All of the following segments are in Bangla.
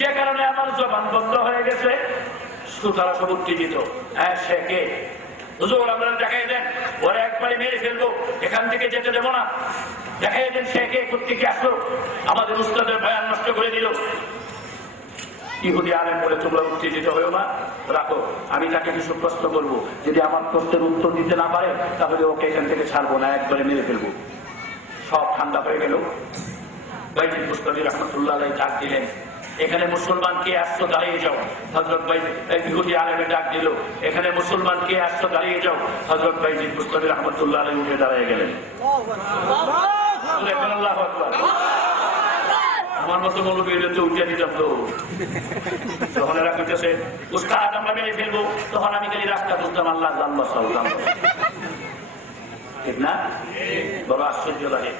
যে কারণে আমার জবান বন্ধ হয়ে গেছে। শ্রোতারা সব উত্তেজিত। হ্যাঁ, সে কে? হুজুর আমরা দেখাই দেন, ওরা একবারে মেরে ফেলবো, এখান থেকে যেতে দেবো না। দেখাই দেন সে কে, কোত্থেকে আসলো, আমাদের উস্তাদের বয়ান নষ্ট করে দিল। ইহুদি আলেম বলে তোমরা উত্তেজিত হয়েও না, রাখো, আমি তাকে কিছু প্রশ্ন করবো, যদি আমার প্রশ্নের উত্তর দিতে না পারে তাহলে ওকে এখান থেকে ছাড়বো না, একবারে মেরে ফেলবো। সব ঠান্ডা হয়ে গেল। বাইজিদ বুস্তামি রহমতুল্লাহ আলাইহি ডাক দিলেন, এখানে মুসলমান কে আসছো, দাঁড়িয়ে যাও। হযরত ইহুদি আলেমে ডাক দিল, এখানে মুসলমান কে আসছো, দাঁড়িয়ে যাও। হযরত বাইজিদ বুস্তামি রহমতুল্লাহ আলাইহি উঠে দাঁড়িয়ে গেলেন। আল্লাহু আকবার। আমার মতো মৌলবী হলে তো উঠিয়ে দিতাম। তো তখন এরা কইতেছে উস্তাদ আমরা মেরে ফেলবো, তখন আমি খালি রাস্তা বুঝতাম আল্লাহ জানবা সাল্লাম। ঠিক না? বড় আশ্চর্য লাগে।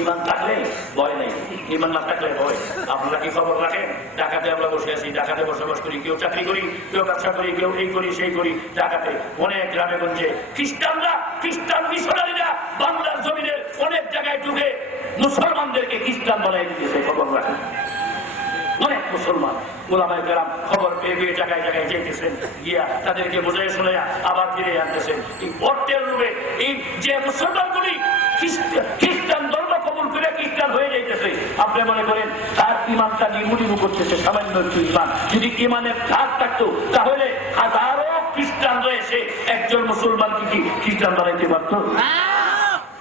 ইমান থাকলে ভয় নেই, ইমান না থাকলে ভয়। আপনারা কি খবর রাখেন? ঢাকাতে আমরা বসে আছি, ঢাকাতে বসবাস করি, কেউ চাকরি করি, কেউ ব্যবসা করি, কেউ এই করি সেই করি। ঢাকাতে অনেক গ্রামে গঞ্জে খ্রিস্টানরা, খ্রিস্টান মিশনারিরা বাংলার জমিনের অনেক জায়গায় ঢুকে মুসলমানদেরকে খ্রিস্টান বানাই দিতেছে। খবর রাখেন, অনেক মুসলমান ওলামায়ে কেরাম খবর পেয়ে পেয়ে জায়গায় জায়গায় যেতেছেন, গিয়া তাদেরকে বোঝাই শোনা আবার ফিরে আনতেছেন। এই অর্থের রূপে এই যে মুসলমানগুলি খ্রিস্টান ধর্ম কবুল করে খ্রিস্টান হয়ে যাইতেছে, আপনি মনে করেন তার ইমানটা নিমুনিমু করতেছে, সামান্য একটু ইমান। যদি ইমানের ঘাত থাকতো তাহলে হাজারো খ্রিস্টান রয়েছে, একজন মুসলমানকে কি খ্রিস্টান বানাইতে পারত?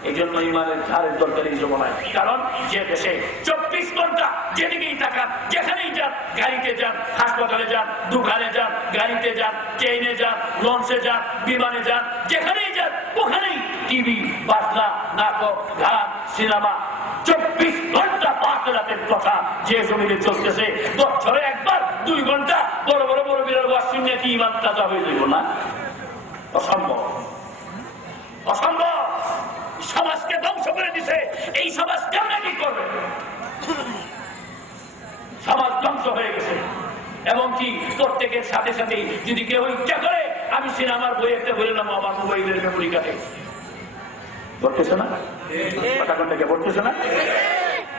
এই জন্য ইমানের ধারের দরকার এই জমানায়। কারণ যে দেশে 24 ঘন্টা যেদিকেই তাকান, যেখানেই যান, গাড়িতে যান, হাসপাতালে যান, দোকানে যান, গাড়িতে যান, ট্রেনে যান, লঞ্চে যান, বিমানে যান, যেখানেই যান ওখানেই টিভি, বাজনা, নাটক, গান, সিনেমা, 24 ঘন্টা বাতিলাতের কথা যে জমিতে চলতেছে। বছরে একবার 2 ঘন্টা বড় বড় বড় বিরাট ওয়াজ শুনে কি ইমান তাজা হয়ে যাইব না? অসম্ভব, অসম্ভব। সমাজকে ধ্বংস করে দিছে। এই সমাজ কেমন কি করবে? সমাজ ধ্বংস হয়ে গেছে। এবং কি প্রত্যেকের সাথে সাথে যদি কেউ ইচ্ছা করে, আমি সিনেমার বই একটা বললাম আমার মোবাইলের মেমোরি কার্ডে বলতেছে না, কথা কোনটাকে বলতেছে না,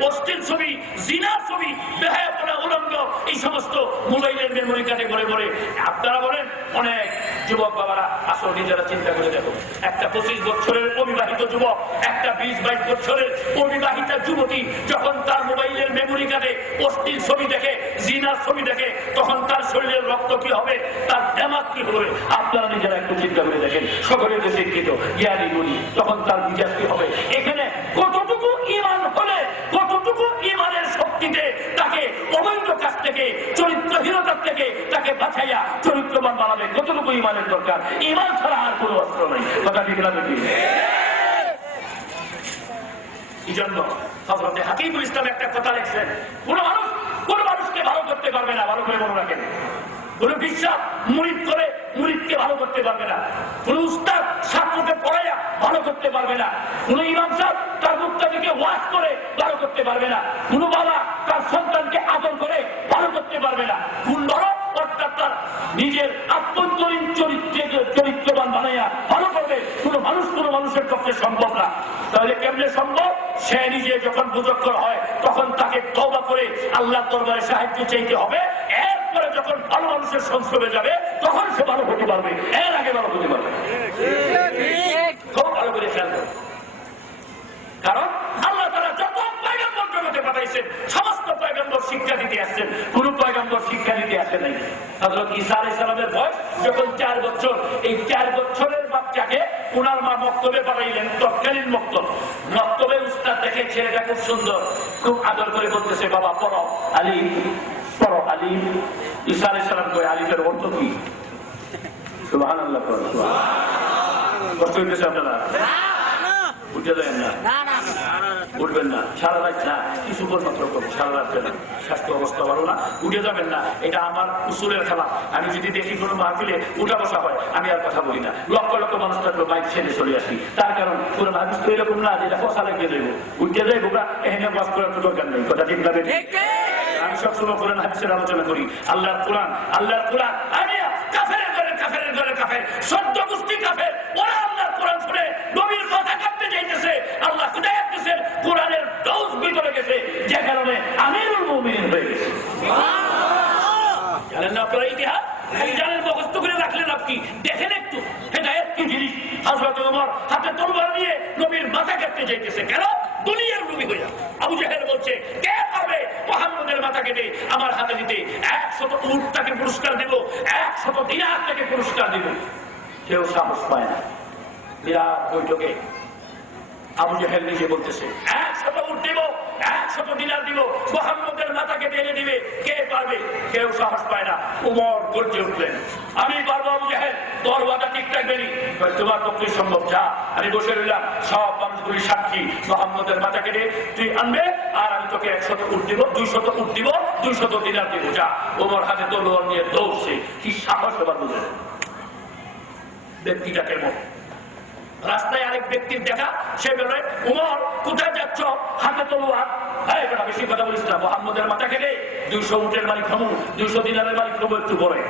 পোস্টের ছবি, জিনার ছবি, বেহায়াপনা, উলঙ্গ, এই সমস্ত মোবাইলের মেমোরি কার্ডে ভরে ভরে। আপনারা বলেন, অনেক যুবক বাবারা আসল নিজেরা চিন্তা করে দেখো, একটা 25 বছরের অবিবাহিত যুবক, একটা 20-22 বছরের অবিবাহিতা যুবতী যখন তার মোবাইলের মেমোরি কার্ডে পোস্টের ছবি দেখে, জিনার ছবি দেখে, তখন তার শরীরের রক্ত কি হবে, তার দেমাগ কি হবে? আপনারা নিজেরা একটু চিন্তা করে দেখেন। সকলের দেশে শিক্ষিত জ্ঞানী গুণী, তখন তার বিকাশ কি হবে? এখানে কতটুকু ইমান হলে, কতটুকু ইমানের শক্তিতে তাকে অবৈধ কাজ থেকে, চরিত্রহীনতার থেকে তাকে বাঁচাইয়া চরিত্রবান বানাবে, কতটুকু ইমানের দরকার? ইমান ছাড়া আর কোনো অস্ত্র নেই। কথা ঠিক না? এই জন্য হযরত হাকিমুল ইসলাম একটা কথা লিখছেন, কোন মানুষকে ভালো করতে পারবে না। ভালো করে মনে রাখেন, কোন বিশ্বাস মুরিদ করে মুরিদকে ভালো করতে পারবে না। কোন উস্তাদ ছাত্রকে পড়াইয়া ভালো করতে পারবে না। কোন ইমাম সাহেব তার মুক্তাদিকে ওয়াজ করে ভালো করতে পারবে না। কোন বাবা তার সন্তানকে আদর করে ভালো করতে পারবে না। কোন বড় অর্থাৎ তার নিজের আত্মন্তরীণ চরিত্রবান বানাইয়া ভালো করবে কোন মানুষের পক্ষে সম্ভব না। তাহলে কেমনে সম্ভব? সে নিজে যখন বুজুর্গর হয় তখন তাকে তওবা করে আল্লাহর দরবারে সাহায্য চাইতে হবে। এরপরে যখন ভালো মানুষের সংস্রবে যাবে তখন সে ভালো হতে পারবে, এর আগে ভালো হতে পারবে। খুব ভালো করে খেয়াল করবে। কারণ আল্লাহ তাআলা যত পয়গম্বর জগতে পাঠাইছেন, সমস্ত পয়গম্বর শিক্ষা দিতে আসছেন, কোন পয়গম্বর শিক্ষা দিতে আসে নাই। হযরত ঈসা আলাইহিস সালামের বয়স যখন 4 বছর, এই 4 বছরের বাচ্চাকে ওনার মা মক্তবে পাঠাইলেন, তৎকালীন মক্তবে উস্তাদ দেখে ছেলেটা খুব সুন্দর, খুব আদর করে বলতেছে, বাবা পড়ো আলিফ, পড়ো আলিফ। ঈসা আলাইহিস সালাম কয়, আলিফের অর্থ কি? সুবহানাল্লাহ। কষ্ট হইতেছে আপনারা? উঠে দেন না, উঠবেন না, সারা রাত না, কিছুক্ষণ মাত্র করবো, সারা রাত না, স্বাস্থ্য অবস্থা ভালো না, উঠে যাবেন না। এটা আমার উসুলের খেলা। আমি যদি দেখি কোনো মাহফিলে উঠা বসা হয়, আমি আর কথা বলি না। লক্ষ লক্ষ মানুষ থাকলো, বাইক ছেড়ে চলে আসি। তার কারণ পুরো হাদিস তো এরকম না যেটা কথা লেগে যাইব, উঠে যাইব না, এখানে বাস করার তো দরকার নেই। কথা ঠিক লাগে? আমি সবসময় কোরআন হাদিসের আলোচনা করি। আল্লাহর কোরআন, আমি কাফেরের ঘরে কাফের, 14 গোষ্ঠী কাফের, ওরা আল্লাহর কোরআন শুনে নবীর কথা কাটতে যাইতেছে। আল্লাহ হিদায়াত দিয়েছেন, কোরআনের ডোজ ভিতরে গেছে, যে কারণে আমিরুল মুমিনিন হয়ে গেছে। মাথা কাটতে যাইতেছে। কেন? দুনিয়ার লোভী হইয়া। আবু জাহেল বলছে, কে পারবে মুহাম্মদের মাথা কেটে আমার হাতে দিতে? 100 উট তাকে পুরস্কার দেব, 100 দিনার তাকে পুরস্কার দেব। কেউ সাহস পায় না। বিরাট বৈঠকে আবু জাহেল নিজে বলতেছে, 100 উট দিব, 100 দিনার দিব, মুহাম্মদের মাথা কেটে এনে দিবে, কে পারবে? কেউ সাহস পায় না। উমর গর্জে উঠলেন, আমি পারবো আবু জাহেল, তোর ওয়াদা ঠিক থাকবে নি। তোমার পক্ষে সম্ভব, যা। আমি বসে রইলাম, সব মানুষগুলি সাক্ষী, মুহাম্মদের মাথা কেটে তুই আনবে, আর আমি তোকে 100 উট দিব, 200 উট দিব, 200 দিনার দিব, যা। উমর হাতে তলোয়ার নিয়ে দৌড়ছে। কি সাহস এবার বুঝলেন ব্যক্তিটা কেমন? রাস্তায় আরেক ব্যক্তির দেখা, সে বলে, উমর কোথায় যাচ্ছ? হাতে তলোয়ার। বেশি কথা বলিস না, মুহাম্মদের মাথা কেটে 200 উটের মালিক হবো, 200 দিনারের মালিক হবো, একটু পরে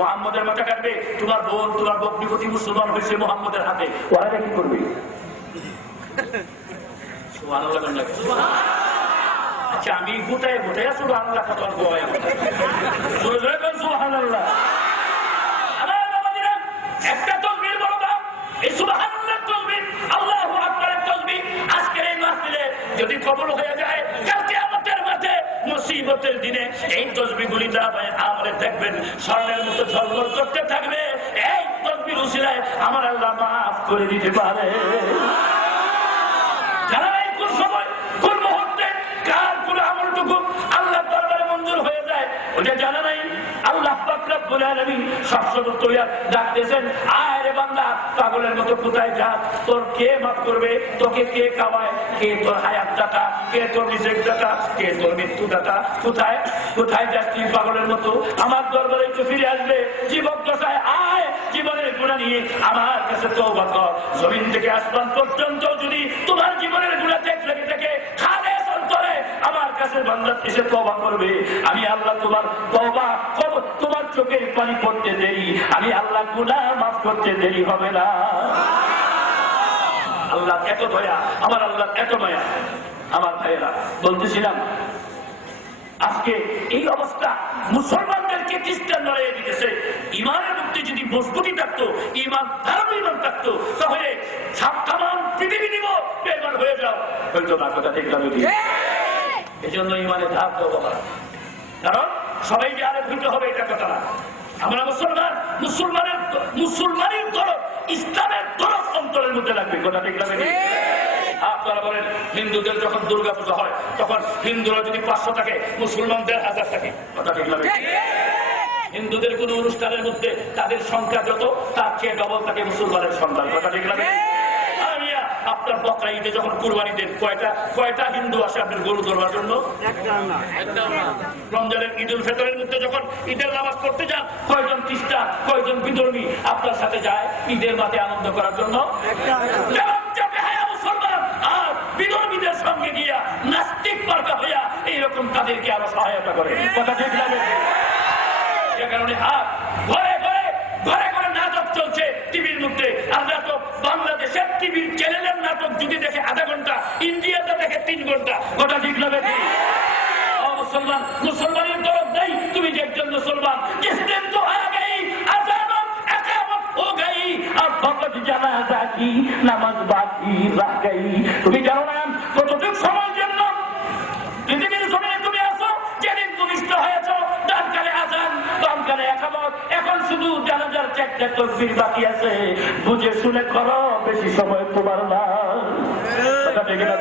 মুহাম্মদের মাথা কাটবে। তোমার বোন, তোমার বকবিপতি মুসলমান হয়েছে মুহাম্মদের হাতে, ওরা কি করবে? আচ্ছা, আমি গোটায় গোটায় সুবহানাল্লাহ কত সুবহানাল্লাহ। একটা তকবীর বলো না, এই সুবহানাল্লাহ তকবীর, আল্লাহু আকবারের তকবীর আজকের এই মাহফিলে যদি কবুল হয়ে যায়, কাল কিয়ামতের মাঠে মুসিবতের দিনে এই তসবিহগুলি আমলে দেখবেন স্বর্ণের মতো ঝলমল করতে থাকবে। এই তসবির উসিলায় আমার আল্লাহ মাফ করে দিতে পারে। জানা নাই কোন সময়, কোন মুহূর্তে কার কোন আমলটুকু আল্লাহ দরবারে মঞ্জুর হয়ে যায়, ওটা জানা নাই। আল্লাহ পাক রব্বুল আলামিন সবসময় তৈয়া ডাকতেছেন, আয় রে বান্দা, পাগলের মতো কোথায় যাস? তোর কে মাফ করবে? তোকে কে খাওয়ায়? কে তোর হায়াত দাতা? কে তোর রিজিক দাতা? কে তোর মৃত্যু দাতা? কোথায় কোথায় যাস তুই পাগলের মতো? আমার দরবারে একটু ফিরে আসবে। জীবক দশায় আয়, জীবনের গুনাহ নিয়ে আমার কাছে তওবা কর। জমিন থেকে আসমান পর্যন্ত যদি তোমার জীবনের গুনাহ লেগে থাকে, খালেস অন্তরে আমার কাছে বান্দা এসে তওবা করবে, আমি আল্লাহ তোমার তওবা কবুল, তোমার চোখের পানি পড়তে দেরি, আমি আল্লাহ গুনাহ মাফ করতে দেরি হবে না। আল্লাহ এত দয়া, আমার আল্লাহ এত মায়া। আমার ভাইয়েরা, বলতেছিলাম আজকে এই অবস্থা মুসলমানদেরকে খ্রিস্টান লড়াইয়ে দিতেছে। ইমানের মধ্যে যদি মজবুতি থাকতো, ইমান ধারণ ইমান থাকতো, তাহলে সাবধান পৃথিবী দিব বেমান হয়ে যাও, হয়তো না। কথা ঠিক না? এই জন্য ইমানে ধার দেওয়া, কারণ সবাই যে আরে ভুলতে হবে এটা কথা না। আমরা মুসলমান, মুসলমানের দরদ, ইসলামের দরদ অন্তরের মধ্যে লাগবে। কথা ঠিক লাগবে? আপনারা বলেন, হিন্দুদের যখন দুর্গা পূজা হয় তখন হিন্দুরা যদি 500 থাকে, মুসলমানদের 1000 থাকে। কথা ঠিক লাগবে? হিন্দুদের কোন অনুষ্ঠানের মধ্যে তাদের সংখ্যা যত, তার চেয়ে ডবল থাকে মুসলমানের সংখ্যা। কথা ঠিক লাগবে? আপনার বকরা ঈদে যখন কুরবানি দেন, কয়টা হিন্দু আসে আপনার গরু ধরবার জন্য? রমজানের ঈদুল ফিতরের মধ্যে যখন ঈদের নামাজ পড়তে যান, কয়জন খ্রিস্টান, কয়জন বিধর্মী আপনার সাথে যায় ঈদের মাঠে আনন্দ করার জন্য? মুসলমান আর বিধর্মীদের সঙ্গে গিয়া নাস্তিক মার্কা হইয়া এইরকম তাদেরকে আরো সহায়তা করে। কথা ঠিক লাগে? সে কারণে ঘরে ঘরে ঘরে ঘরে নাটক চলছে টিভির মধ্যে। আর নাটক বাংলাদেশের টিভির চ্যানেলের নাটক যদি দেখে আধা ঘন্টা, ইন্ডিয়াতে দেখে 3 ঘন্টা। কথা ঠিক লাগে? মুসলমান, মুসলমানের দরদ নেই। তুমি যে একজন মুসলমান, জিস দিন তো আ গই আযান ইকামত হো গই আর ফকত জানাজা কি নামাজ বাকি রহ গই। তুমি জানো না কতটুকু সময়ের জন্য পৃথিবীর জমিনে তুমি আছো? যেদিন ভূমিষ্ঠ হয়েছো, ডান কানে আযান, বাম কানে ইকামত, এখন শুধু জানাজার 4টা তাকবীর বাকি আছে। বুঝে শুনে করো, বেশি সময় তোমার না। কথা ঠিক না?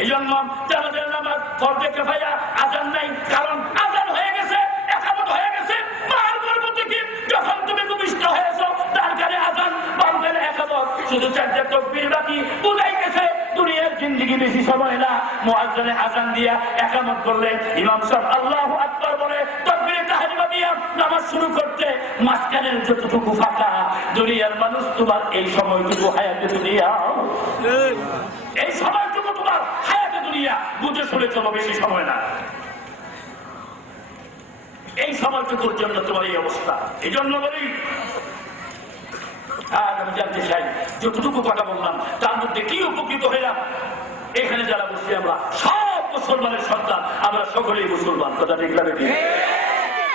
এই জন্য জানাজার নামাজ ফরজে কিফায়া, আযান নাই, কারণ আযান হয়ে গেছে, ইকামত হয়ে গেছে। মার পরবর্তী কি যখন তুমি ভূমিষ্ঠ হয়েছো, ডান কানে আযান, বাম কানে ইকামত, শুধু 4টা তাকবীর বাকি। বুঝাই গেছে দুনিয়ার জিন্দেগি বেশি সময় না। মুয়াজ্জিনে আযান দিয়া ইকামত করলে, ইমাম সাহেব আল্লাহু আকবার বলে তাকবীরে তাহরিমা দিয়া নামাজ শুরু করতে, মাঝখানের যতটুকু ফাঁকা, দুনিয়ার মানুষ তোমার এই সময়টুকু হায়াতে দুনিয়া, এই সময়টুকু তোমার হায়াতে দুনিয়া, বুঝে শুনে চলো, বেশি সময় না। এই সময়টুকুর জন্য তোমার এই অবস্থা। এই জন্য বলি, আমি জানতে চাই যতটুকু কথা বললাম তার মধ্যে কি উপকৃত হইলাম? এখানে যারা বসছি আমরা সব মুসলমানের সন্তান, আমরা সকলেই মুসলমান। কথা ঠিক লাগে?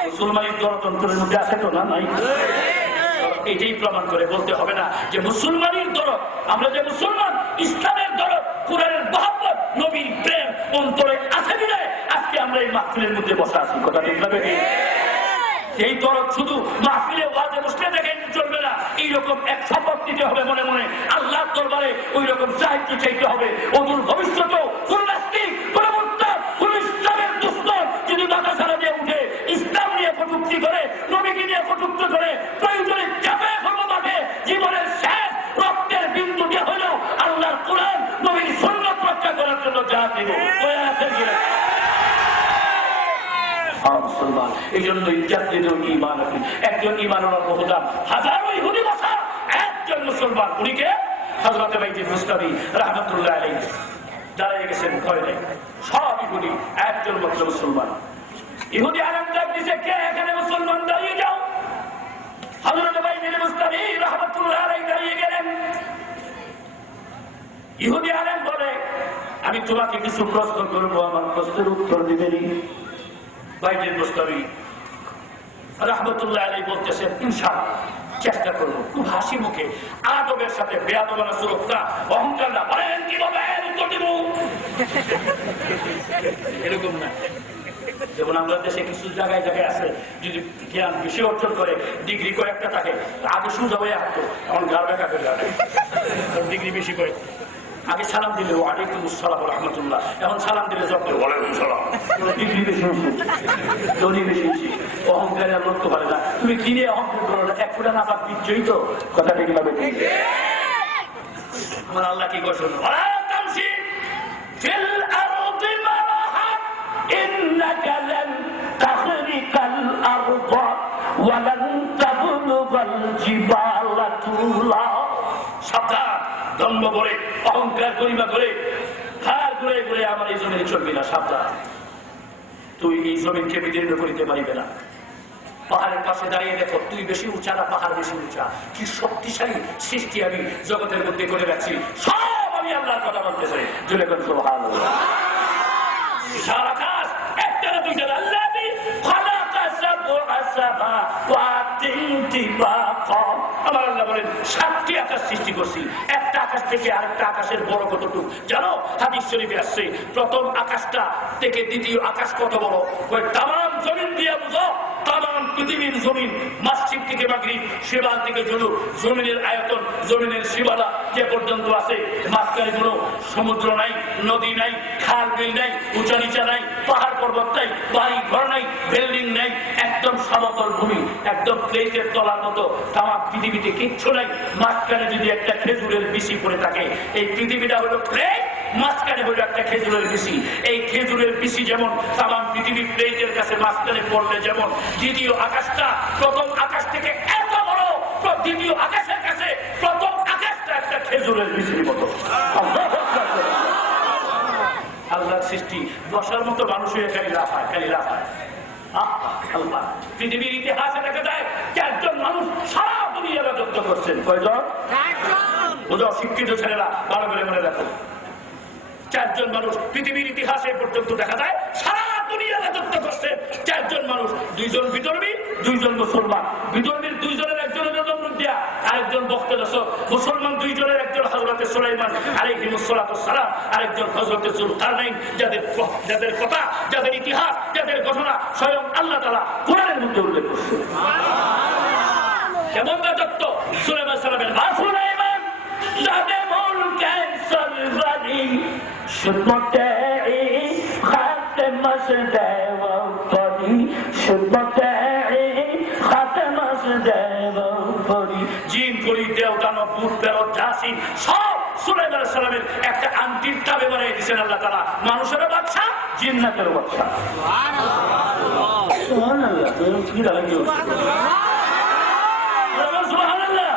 মুসলমানের গণতন্ত্রের মধ্যে আছে তো না? নাই। এটাই প্রমাণ করে বলতে হবে না যে মুসলমানের দরদ, আমরা যে মুসলমান ইসলামের দরদ, কোরআনের মহব্বত, নবীর প্রেম অন্তরে আছে বিধায় আজকে আমরা এই মাহফিলের মধ্যে বসা আছি। কথা ঠিক না বেঠিক? এই দরদ শুধু মাহফিলে ওয়াজে বসলে দেখে চলবে না, এইরকম এক শপথ নিতে হবে মনে মনে, আল্লাহর দরবারে ওই রকম সাহায্য চাইতে হবে। অদূর ভবিষ্যতেও কোন নাস্তিক, কোন মুরতাদ, কোন ইসলামের দুশ্মন যদি মাথা ছাড়া দিয়ে উঠে ইসলাম নিয়ে কটূক্তি করে, নবীকে নিয়ে কটূক্তি করে, প্রয়োজনে চাপে ফেলবো মাঠে, জীবনের শেষ রক্তের বিন্দুটি হলেও আল্লাহর কোরআন নবীর সুন্নাত রক্ষা করার জন্য যা দিব ওই আছে কিনা? মুসলমান এই জন্য ইমান আছে। একজন ইমান বহুদাম, হাজারো ইহুদি বসা, একজন মুসলমান, উনিকে হযরত বাইতুল মুস্তাফি রাহমাতুল্লাহ আলাইহি দাঁড়িয়ে গেছেন ভয় নেই, সব ইহুদি, একজন মাত্র মুসলমান। ইহুদি আলেম ডাক দিছে, কে এখানে মুসলমান? দাঁড়িয়ে যাও। হযরত বাইতুল মুস্তাফি রাহমাতুল্লাহ আলাইহি দাঁড়িয়ে গেলেন। ইহুদি আলেম বলে, আমি তোমাকে কিছু প্রশ্ন করবো, আমার প্রশ্নের উত্তর দিবেনি? বাইতুল মুস্তাফি রাহমাতুল্লাহ আলাইহি বলতেছেন, ইনশাআল্লাহ চেষ্টা করবো। খুব হাসি মুখে, আদবের সাথে, বেয়াদবানা সুরক্ষা, অহংকার না, বলেন কিভাবে উত্তর দিব? এরকম না। যেমন আমরা দেশে কিছু জায়গায় জায়গায় আছে, যদি জ্ঞান বেশি অর্জন করে, ডিগ্রি কয়েকটা থাকে, আগে সুযোগ হয়ে আসতো, এখন ঘর বেকা করে যাবে, ডিগ্রি বেশি করে। আগে সালাম দিলে ওয়ালাইকুম আসসালাম ওয়া রাহমাতুল্লাহ, এখন সালাম দিলে জব করে ওয়ালাইকুম সালাম। ডিগ্রি বেশি ধনী বেশি, অহংকারে আর করতে পারে না। তুমি কিনে অহংকার করো না, এক ফুটা নাপাক বিজয়ী তো। কথা ঠিক না বেঠিক? আমার আল্লাহ কি করছেন, ইন্নাকা লান তাখরিকাল আরদ ওয়া লান তাবলুগাল জিবালা তুলা। সাবধান, দম্ভ করে, অহংকার করিবা করে, হার ঘুরে ঘুরে আমার এই জমিনে চলবি না। সাবধান, তুই এই জমিনকে বিদীর্ণ করিতে পারিবে না। পাহাড়ের পাশে দাঁড়িয়ে দেখো, তুই বেশি উঁচা না পাহাড় বেশি উঁচা? কি শক্তিশালী সৃষ্টি আমি জগতের মধ্যে করে রাখছি, সব আমি আল্লাহর কথা বলতে চাই। জুড়ে করে সুবহানাল্লাহ। বিশাল আকাশ, একটা না দুইটা, আল্লাহ আমার আল্লাহ বলেন 7টি আকাশ সৃষ্টি করছি। একটা আকাশ থেকে আরেকটা আকাশের বড় কতটুকু জানো? হাদিস শরীফে আসছে, প্রথম আকাশটা থেকে দ্বিতীয় আকাশ কত বড়? তামাম জমিন দিয়ে বুঝো, তামাম পৃথিবীর জমিন, মাসজিদ থেকে মাগরিব, শিবাল থেকে জুলুক, জমিনের আয়তন, জমিনের সীমানা যে পর্যন্ত আছে, মাঝখানে কোনো সমুদ্র নাই, নদী নাই, খাল বিল নাই, উঁচা নিচা নাই, পাহাড় পর্বত নাই, বাড়ি ঘর নাই, বিল্ডিং নাই, একদম সমতল ভূমি, একদম প্লেটের তলার মতো। তামাম পৃথিবীতে কিচ্ছু নাই। মাঝখানে যদি একটা খেজুরের বিচি পড়ে থাকে, এই পৃথিবীটা হলো প্লেট, মাঝখানে হলো একটা খেজুরের বিচি। এই খেজুরের বিচি যেমন তামাম পৃথিবী প্লেটের কাছে মাঝখানে পড়লে যেমন, দ্বিতীয় আকাশটা প্রথম আকাশ থেকে এত বড়, দ্বিতীয় আকাশের কাছে প্রথম আকাশটা একটা খেজুরের বিচির মতো। আল্লাহর সৃষ্টি, বসার মতো মানুষ হয়ে খালি লাফায়, খালি লাফায়। পৃথিবীর ইতিহাসে দেখা যায় 4জন মানুষ সারা দুনিয়া রাজত্ব করছেন। কয়জন? অশিক্ষিত ছেলেরা ভালো করে মনে রাখো, 4জন মানুষ পৃথিবীর ইতিহাসে পর্যন্ত দেখা যায় সারা দুনিয়া রাজত্ব করছেন। 4জন মানুষ, 2জন বিধর্মী, 2জন মুসলমান। বিধর্মীর 2জনের একজন হল নমরুদ্দিয়া, আরেকজন বক্তদর্শক। মুসলমান 2জনের একজন হযরত সুলাইমান আলাইহিস সালাম, আরেকজন হযরত যুলকারনাইন, যাদের কথা, যাদের ইতিহাস, যাদের ঘটনা স্বয়ং আল্লাহ তাআলা কোরআনের মধ্যে উল্লেখ করেছেন। কেমন রাজত্ব? সুলাইমান সালামের মা সুলাইমান যাদের মুলকে সরওয়ারি সুবতাই খাতমাস দেওয়া পরি, সুবতাই খাতমাস দেওয়া পরি। জিন করি, দেবতা, নপুর, পেরত, জাসিন সব সুলাইমান সালামের একটা আংটির তাবে বানিয়ে দিয়েছেন আল্লাহ তাআলা। মানুষেরও বাদশা, জিন্নাতেরও বাদশা। সুবহানাল্লাহ, সুবহানাল্লাহ, কি লাগে? সুবহানাল্লাহ।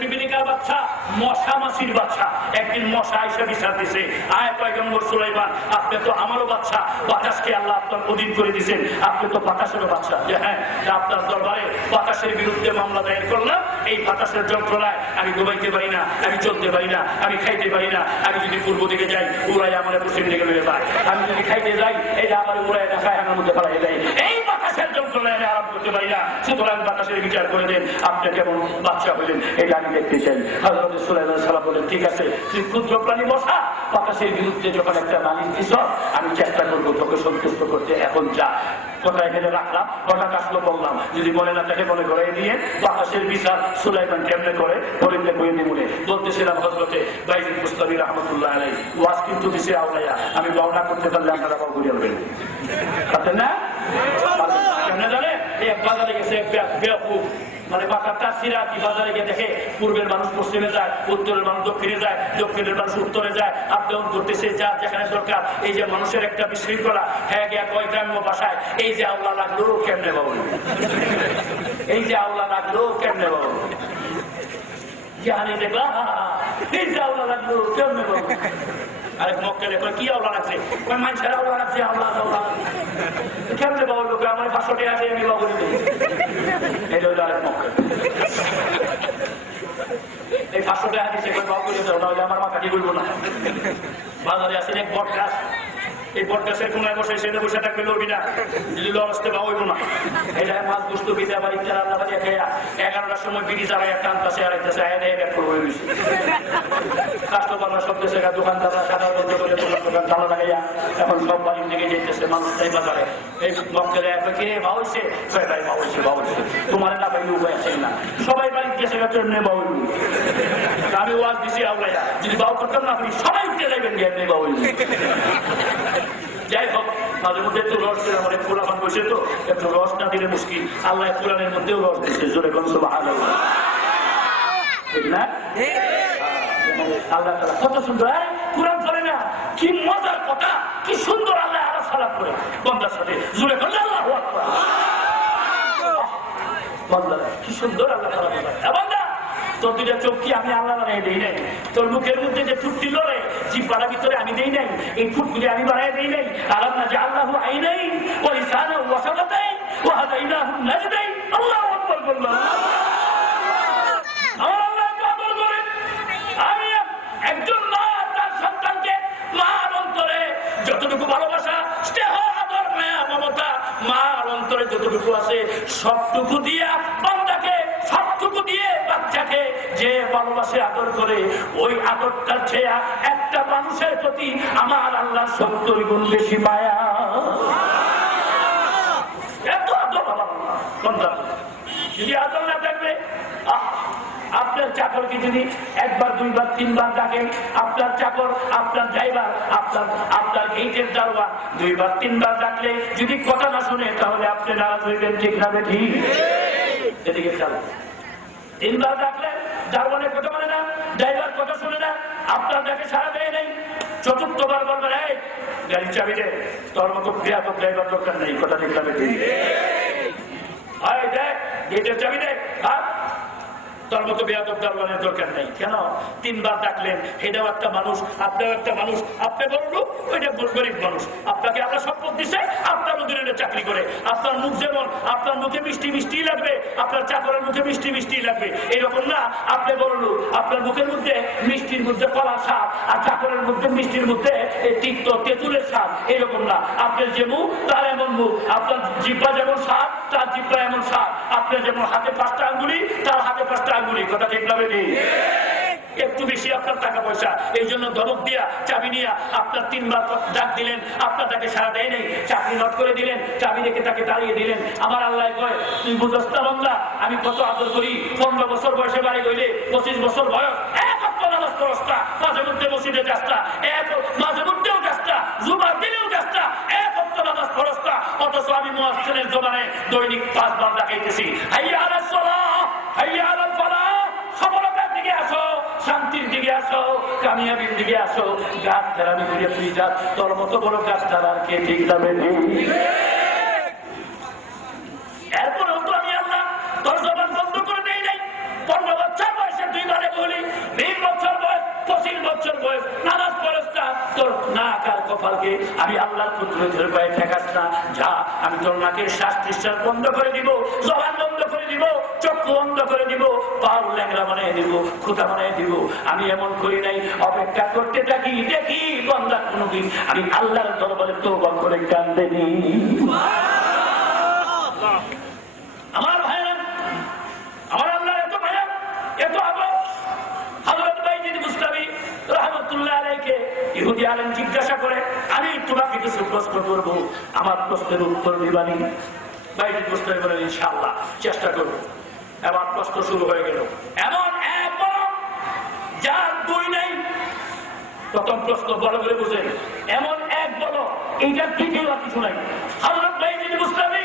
পিপিলিকার বাচ্চা, মশা মাছির বাচ্চা। একদিন মশা এসে বিচার দিছে, আয় পয়গম্বর সুলাইমান, আপনি তো আমারও বাচ্চা, বাতাসকে আল্লাহ আপনার অধীন করে দিয়েছেন, আপনি তো বাতাসেরও বাচ্চা। যে হ্যাঁ, আপনার দরবারে বাতাসের বিরুদ্ধে মামলা দায়ের করলাম। এই বাতাসের যন্ত্রণায় আমি ঘুমাইতে পারি না, আমি চলতে পারি না, আমি খাইতে পারি না। আমি যদি পূর্ব দিকে যাই, উড়াই আমার পশ্চিম দিকে বেড়ে যায়। আমি যদি খাইতে যাই, এটা আমার উড়াই না খায়, আমার মধ্যে ফেলাই দেয়। এই বাতাসের হজম করলে আমি আরাম করতে পারি না, সুতরাং বাতাসের বিচার করে দেন, আপনি কেমন বাচ্চা হইলেন এটা আমি দেখতে চাই। হযরত সুলাইমান সালাম বলেন, ঠিক আছে, তুই ক্ষুদ্র প্রাণী বসা, বাতাসের বিরুদ্ধে যখন একটা নালিশ দিস আমি চেষ্টা করবো তোকে সন্তুষ্ট করতে, এখন যা। কথা এখানে রাখলাম, হঠাৎ আসলো বললাম, যদি মনে না থাকে মনে করে দিয়ে বাতাসের বিচার সুলাইমান কেমনে করে বলিতে বই মনে বলতেছিলাম। হযরতে বাইজিদ বুস্তামি রাহমাতুল্লাহ আলাইহি ওয়াজ কিন্তু দিছে আওলায়া, আমি বর্ণনা করতে পারলে আপনারা বাবু করে বলবেন তাতে না কেমনে জানে। এক বাজারে গেছে বেয়াকুব, মানে বাজারটা সিরাকি, বাজারে গিয়ে দেখে পূর্বের মানুষ পশ্চিমে যায়, উত্তরের মানুষ দক্ষিণে যায়, দক্ষিণের মানুষ উত্তরে যায়, আপ ডাউন করতেছে যা যেখানে দরকার। এই যে মানুষের একটা বিশৃঙ্খলা, হ্যাঁ গিয়া কয় গ্রাম্য ভাষায় এই যে আওলা লাগলো কেমনে বাবু, এই যে আওলা লাগলো কেমনে বাবু, জানি দেখলা এই যে আওলা লাগলো কেমনে বাবু। আরেক মক্কেলে কি আওলা লাগছে, মানুষের আওলা লাগছে, আওলা আওলা কেমনে বাবু লোক আমার 500 টাকা আছে আমি বাবু এটা হলো আরেক মক্কেল। এই 500 টাকা দিচ্ছে বাবু করে দাও, নাহলে আমার মাথা কি বলবো না। বাজারে আসেন এক বট গাছ, এই বট গাছের কোনায় বসে সেটা বসে থাকবে লড়বি না, যদি লড়তে বা হইব না। এটা মাছ বস্তু বিদা বাড়ি রান্না বাড়ি খেয়া 11টার সময় বিড়ি জ্বালাইয়া টানতাছে আর একটা চায় দেয় ব্যাক করবো কাস্টমাররা সব দেশে দোকানদাররা সাদা বন্ধ করে দোকান তালা লাগাইয়া এখন সব বাড়ির দিকে যেতেছে মানুষ তাই বাজারে। এই মক্কেলে কে বা হয়েছে ভাই বা হয়েছে বা হয়েছে তোমার না ভাই উপায় আছে না, সবাই বাড়ির গেছে এমনি বাউল। আমি ওয়াজ দিছি আউলাইয়া, যদি বাউ করতাম না আপনি সবাই উঠে যাইবেন এমনি বাউল। যাই হোক, মাঝে মধ্যে একটু রস দিলে আমার কোরআন বসে তো একটু রস না দিলে মুশকিল। আল্লাহ কোরআনের মধ্যেও রস দিচ্ছে, জোরে কোন সুবহানাল্লাহ, ঠিক না? আল্লাহ তাআলা কত সুন্দর কোরআন পড়ে না, কি মজার কথা, কি সুন্দর আল্লাহ আলাপ সালাপ করে বান্দার সাথে, জোরে কোন আল্লাহু আকবার। বান্দা কি সুন্দর আল্লাহ তাআলা বলে, বান্দা তোর দুইটা চোখ কি আমি আল্লাহ বানাই দেই নাই? তোর মুখের মধ্যে যে ঠুটটি লড়ে জিহ্বার ভিতরে আমি দেই নাই? এই ঠুটগুলি আমি বানাই দেই নাই? আলাম না জাআলনাহু আইনাইন ওয়া লিসানাহু ওয়া শাফাতাইন ওয়া হাদাইনাহু নাজদাইন। আল্লাহু আকবার বললাম। আমার আল্লাহ আকবার বলেন, আমি একজন মা তার সন্তানকে মার অন্তরে যতটুকু ভালোবাসা, স্নেহ, আদর, মায়া, মমতা মার অন্তরে যতটুকু আছে সবটুকু দিয়া বান্দাকে, সবটুকু দিয়ে বাচ্চাকে যে ভালোবাসে আদর করে, ওই আদরটার চেয়ে একটা মানুষের প্রতি আমার আল্লাহ 70 গুণ বেশি মায়া। এত আদর বান্দা, যদি আদর না থাকবে, আপনার চাকরকে যদি একবার, দুইবার, তিনবার ডাকেন, আপনার চাকর, আপনার ড্রাইভার, আপনার গেটের দারোয়ান 2বার 3বার ডাকলে যদি কথা না শুনে তাহলে আপনি নারাজ হইবেন, ঠিক না? ঠিক। এদিকে চাল 3বার ডাকলেন, দারোয়ানের কথা মানে না, ড্রাইভার কথা শুনে না, আপনার ডাকে সারা দেয় নাই, 4র্থবার বলবেন এই গাড়ির চাবি দে, তোর মতো বেয়াদব ড্রাইভার দরকার নেই, কথা ঠিক না? ঠিক। আয় দেখ গেটের চাবি দে, তোর মতো বেয়াদব দারোয়ানের দরকার নেই। কেন 3বার ডাকলেন? এটাও একটা মানুষ, আপনিও একটা মানুষ, আপনি বলল ওইটা গরিব মানুষ, আপনাকে আল্লাহ সম্পদ দিচ্ছে, আপনার অধীনে চাকরি করে, আপনার মুখ যেমন, আপনার মুখে মিষ্টি মিষ্টি লাগবে, আপনার চাকরের মুখে মিষ্টি মিষ্টি লাগবে, এরকম না? আপনি বলল আপনার মুখের মধ্যে মিষ্টির মধ্যে কলার স্বাদ, আর চাকরের মধ্যে মিষ্টির মধ্যে তিক্ত তেঁতুলের স্বাদ, এরকম না। আপনার যে মুখ তার এমন মুখ, আপনার জিহ্বা যেমন স্বাদ তার জিহ্বা এমন স্বাদ, আপনার যেমন হাতে 5টা আঙ্গুলি তার হাতে 5টা আঙ্গুলি, কথা ঠিক না? একটু বেশি আপনার টাকা পয়সা, এই জন্য ধমক দিয়া চাবি নিয়ে আপনার 3বার ডাক দিলেন, আপনার তাকে সারা দেয় নেই, চাকরি নট করে দিলেন, চাবি রেখে তাকে তাড়িয়ে দিলেন। আমার আল্লাহ কয়, তুই বুঝস না বান্দা আমি কত আদর করি? 15 বছর বয়সে বাড়ি গইলে 25 বছর বয়স এক ওয়াক্ত নামাজ পড়স না, মাঝে মধ্যে মসজিদে যাস না, মাঝে মধ্যেও যাস না, জুমার দিনেও যাস না, এক ওয়াক্ত নামাজ পড়স না, অথচ আমি মুয়াজ্জিনের জবানে দৈনিক 5 বার ডাকাইতেছি, হাইয়া আলাস সালাহ, হাইয়া আলাল ফালাহ, সফলতার দিকে আসো, শান্তির দিকে আসো, কামিয়াবির দিকে আসো। গাছ ধারানি করে তুই যা, তোর মতো বড় গাছ ধারার কে? ঠিক যাবে? এরপরেও তো আমি আল্লাহ তোর জবান বন্ধ করে দেই নাই। 15 বছর বয়সে 2বারে বলি, 20 বছর বয়স, 25 বছর বয়স, নামাজ পড়স না, তোর নাক আর কপালকে আমি আল্লাহর কুদরতের পায়ে ঠেকাস না, যা আমি তোর নাকের শ্বাস নিঃশ্বাস বন্ধ করে দিব, জবান বন্ধ করে দিব, চক্ষু বন্ধ করে দিব, পাও ল্যাংড়া বানিয়ে দিব, খুঁটা বানিয়ে দিব। আমি এমন করি নাই, অপেক্ষা করতে থাকি, দেখি বান্দা কোনদিন আমি আল্লাহর দরবারে তওবা করে কান্দেনি। আমার ভাইরা, আমার আল্লাহ এত ভাইয়া, এত আদর। হযরত বাইজিদ বুস্তামি রাহমাতুল্লাহ আলাইহি ইহুদি আলেম জিজ্ঞাসা করে, আমি তোমাকে কিছু প্রশ্ন করব, আমার প্রশ্নের উত্তর দিবানি? বাইজিদ বুস্তামি বলেন, ইনশাআল্লাহ চেষ্টা করব। এবার প্রশ্ন শুরু হয়ে গেল। এমন এক যার দুই নাই। প্রথম প্রশ্ন বড় করে বুঝেন, এমন এক বলো, এইটা দ্বিতীয় আর কিছু নাই। হযরত বাইজিদ বুস্তামি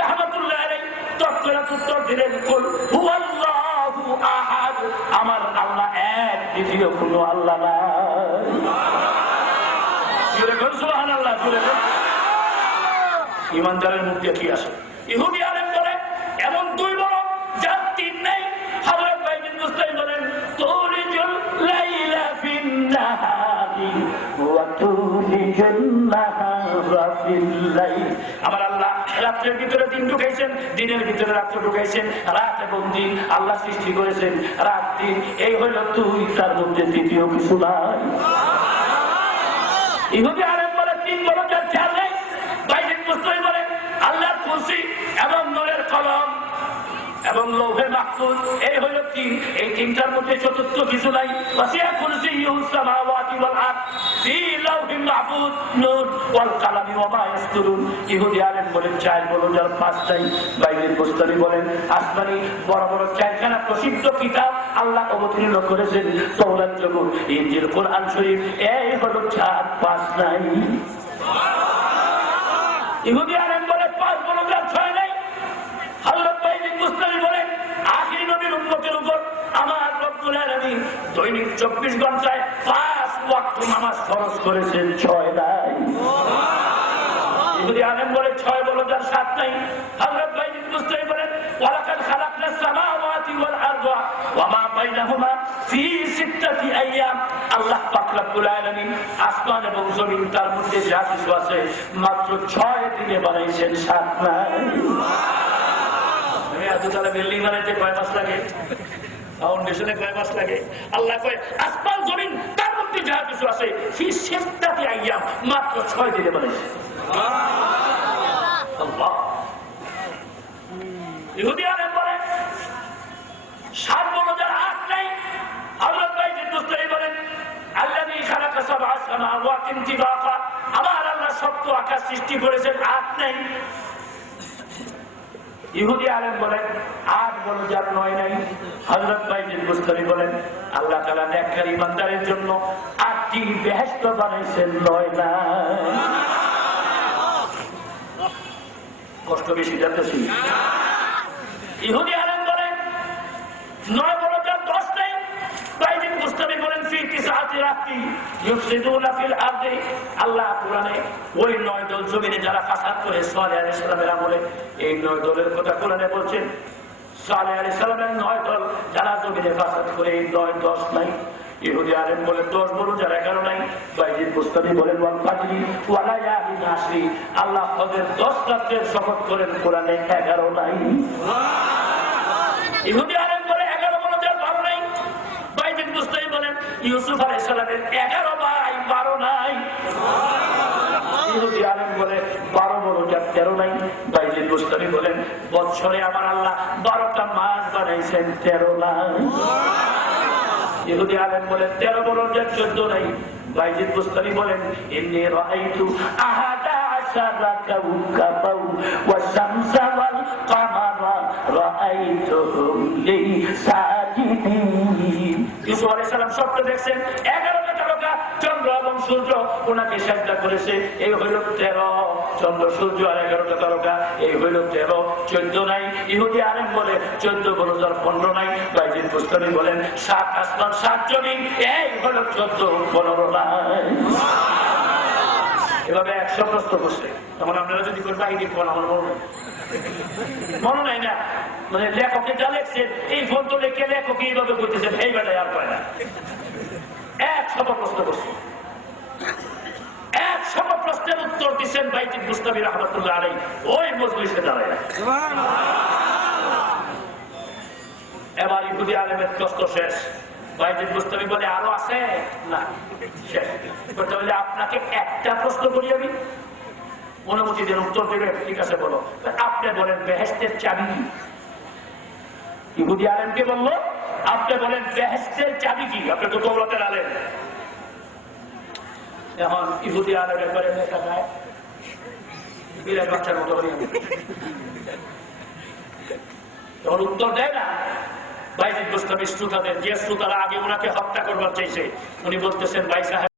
রাহমাতুল্লাহ আলাইহি তৎক্ষণাৎ উত্তর দিলেন, কুল হুয়াল্লাহু আহাদ, আমার আল্লাহ এক, দ্বিতীয় কোনো আল্লাহ নাই। জোরে বল সুবহানাল্লাহ, জোরে বল। ইমানদারের মুখ দিয়ে কি আসে? ইহুদি আলেম বলে এমন দুই বলো যার তিন নাই। হযরত বাইজিদ বুস্তামি বলেন, তুলিজুল লাইলা ফিন নাহারি ওয়া তুলিজুল নাহারা ফিল লাইল। আমার আল্লাহ রাতের ভিতরে দিন ঢুকাইছেন, দিনের ভিতরে রাত্র ঢুকাইছেন। রাত এবং দিন আল্লাহ সৃষ্টি করেছেন, রাত দিন এই হইল তুই, তার মধ্যে তৃতীয় কিছু নাই। ইহুদি আলেম বলে তিন বলো যার চার নাই। বাইজিদ বুস্তামি বলে আল্লাহর কুরসি এবং নূরের কলম এবং লৌহে মাহফুজ, এই হইল তিন। এই তিনটার মধ্যে চতুর্থ কিছু নাই। ওয়াসিয়া কুরসিয়্যুস সামাওয়াতি ওয়াল আরদ ফি লাউহিল মাহফুজ নূর ওয়াল কালামি ওয়া মা ইয়াসতুরুন। ইহুদি আলেম বলেন চার বলো যার পাঁচ নাই। বাইজিদ বুস্তামি বলেন আসমানি বড় বড় চারখানা প্রসিদ্ধ কিতাব আল্লাহ অবতীর্ণ করেছেন, তাওরাত, জবুর, ইনজিল, কোরআন শরীফ, এই হলো চার, পাঁচ নাই। ইহুদি আলেম বলে পাঁচ বলো যার ছয় নাই। হযরত বাইজিদ বুস্তামি বলেন আখিরি নবীর উম্মতের উপর আমার রব্বুল আলামিন দৈনিক 24 ঘন্টায় 5 ওয়াক্ত নামাজ ফরজ করেছেন, ছয় নাই। ইহুদি আলেম বলে ছয় বলো যার সাত নাই। হযরত বাইজিদ বুস্তামি বলেন ওয়ালাকাদ খালাকনাস সামাওয়াতি ওয়াল আরদা ওয়া মা বাইনাহুমা ফি সিত্তাতি আইয়াম। আল্লাহ পাক রব্বুল আলামিন আসমান এবং জমিন তার মধ্যে যা কিছু আছে মাত্র 6 দিনে বানাইছেন, সাত নাই। এততলা বিল্ডিং বানাইতে কয় মাস লাগে? ফাউন্ডেশনে কয় মাস লাগে? আল্লাহ কয় আসমান জমিন তার মধ্যে যা কিছু আছে ফি সিত্তাতি আইয়াম, মাত্র 6 দিনে বানাইছে। আল্লাহ। ইহুদি আলেম বলে সাত বলো যার আট নাই। হযরত বাইজিদ বুস্তামি বলেন আল্লাযী খালাকা সাবআ সামাওয়াতিন তিবাকা, আমার আল্লাহ সপ্ত আকাশ সৃষ্টি করেছেন, আট নাই। ইহুদি আলেম বলেন আট বলো যার নয় নাই। হযরত বাইজিদ বুস্তামি বলেন আল্লাহ তাআলা নেককার ইমানদারের জন্য 8টি বেহেশত বানাইছেন, নয় নাই। কষ্ট বেশি যাচ্ছে। ইহুদি আলেম বলেন নয় বলো যার 10 নাই। বাইজিদ বুস্তামি বলেন ফি তিসআতি রাতি ইউফসিদুনা ফিল আরদি, আল্লাহ কোরআনে ওই 9 দল জমিনে যারা ফাসাদ করে সালেহ আলাইহিস সালামের আমলে, এই 9 দলের কথা কোরআনে বলছেন। সালেহ আলাইহিস সালামের 9 দল যারা জমিনে ফাসাদ করে, এই 9 10 নাই। ইহুদি আলেম বলে 10 বলো যার 11 নাই। বাইজিদ বুস্তামি বলেন ওয়াল ফাজরি ওয়া লায়ালিন আশরি, আল্লাহ ফজর 10 রাতের শপথ করেন, কোরআনে 11 নাই। ইহুদি আলেম বলে 11 বলো যার 12 নাই। বাইজিদ বুস্তামি বলেন ইউসুফ আলাইহিস সালামের 11 ভাই, 12 নাই। ইহুদি আলেম বলে 12 বলো যার 13 নাই। বাইজিদ বুস্তামি বলেন বছরে আমার আল্লাহ 12টা মাস বানাইছেন, 13 নাই। ইহুদি আলেম বলেন 13 বলো যার 14 নাই। বাইজিদ বুস্তামি বলেন ইন্নী রাআইতু আহাদা আশারা কাওকাবাও ওয়া শামসা ওয়াল কামারা রাআইতুহুম লি সাজিদিন। ইউসুফ আলাইহিস সালাম স্বপ্নে দেখছেন 11টা তারকা চন্দ্র এবং সূর্য ওনাকে সিজদা করেছে, এই হইল 13। চন্দ্র সূর্য আর 11টা তারকা, এই হইল 13। 14 নাই। ইহুদি আলেম বলে 14 বলো যার 15 নাই। বাইজিদ বুস্তামি বলেন 7 আসমান 7 জমিন, এই হইল 14, 15 নাই। এভাবে 100 প্রশ্ন করছে। তখন আপনারা যদি করবেন এই ফোন আমার মনে নাই না, মানে লেখকে যা লেখছে এই ফোন তো লেখে লেখক এইভাবে করতেছে, এই বেলায় আর পায় না। 100 প্রশ্ন করছে, 100 প্রশ্নের উত্তর দিচ্ছেন বাইজিদ বুস্তামি রাহমাতুল্লাহ আলাইহি ওই মজলিসে দাঁড়ায়। এবার ইহুদি আলেমের প্রশ্ন শেষ। বাইজিদ বুস্তামি বলে আরো আছে না, শেষ। আপনাকে একটা প্রশ্ন করি আমি, অনুমতি দেন, উত্তর দেবেন, ঠিক আছে বলো। আপনি বলেন বেহেশতের চাবি কি? ইহুদি আলেমকে বললো আপনি বলেন বেহেশতের চাবি কি? আপনি তো দৌলতের আলেম। এখন ইহুদি আলেমের করে লেখা যায় বিলের বাচ্চার মতো তখন উত্তর দেয় না। বাইজিদ গোস্তামী শ্রোতাদের যে শ্রোতারা আগে ওনাকে হত্যা করবার চাইছে, উনি বলতেছেন ভাই সাহেব